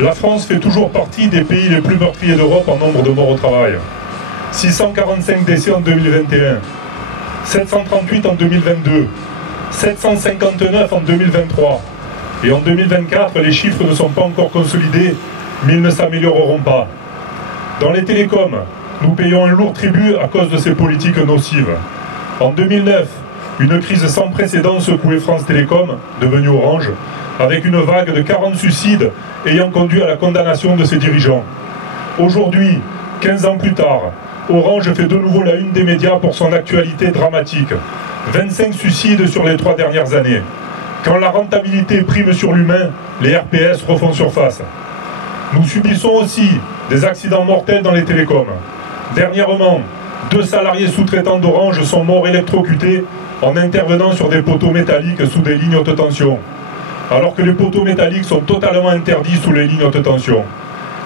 La France fait toujours partie des pays les plus meurtriers d'Europe en nombre de morts au travail. 645 décès en 2021, 738 en 2022, 759 en 2023. Et en 2024, les chiffres ne sont pas encore consolidés, mais ils ne s'amélioreront pas. Dans les télécoms, nous payons un lourd tribut à cause de ces politiques nocives. En 2009, une crise sans précédent secouait France Télécom, devenue Orange, avec une vague de 40 suicides ayant conduit à la condamnation de ses dirigeants. Aujourd'hui, 15 ans plus tard, Orange fait de nouveau la une des médias pour son actualité dramatique. 25 suicides sur les 3 dernières années. Quand la rentabilité prime sur l'humain, les RPS refont surface. Nous subissons aussi des accidents mortels dans les télécoms. Dernièrement, 2 salariés sous-traitants d'Orange sont morts électrocutés en intervenant sur des poteaux métalliques sous des lignes haute tension, alors que les poteaux métalliques sont totalement interdits sous les lignes haute tension.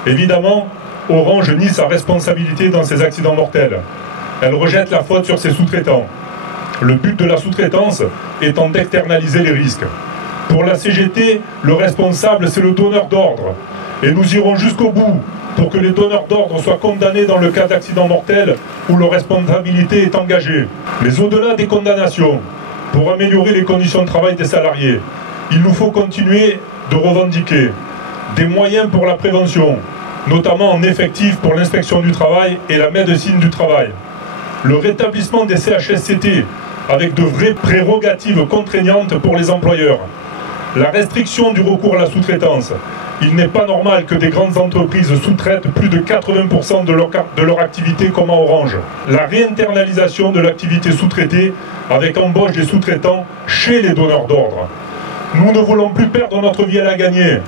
Évidemment, Orange nie sa responsabilité dans ces accidents mortels. Elle rejette la faute sur ses sous-traitants. Le but de la sous-traitance étant d'externaliser les risques. Pour la CGT, le responsable, c'est le donneur d'ordre. Et nous irons jusqu'au bout pour que les donneurs d'ordre soient condamnés dans le cas d'accidents mortels où leur responsabilité est engagée. Mais au-delà des condamnations, pour améliorer les conditions de travail des salariés, il nous faut continuer de revendiquer des moyens pour la prévention, notamment en effectifs pour l'inspection du travail et la médecine du travail. Le rétablissement des CHSCT avec de vraies prérogatives contraignantes pour les employeurs. La restriction du recours à la sous-traitance. Il n'est pas normal que des grandes entreprises sous-traitent plus de 80% de leur activité comme à Orange. La réinternalisation de l'activité sous-traitée avec embauche des sous-traitants chez les donneurs d'ordre. Nous ne voulons plus perdre notre vie à la gagner.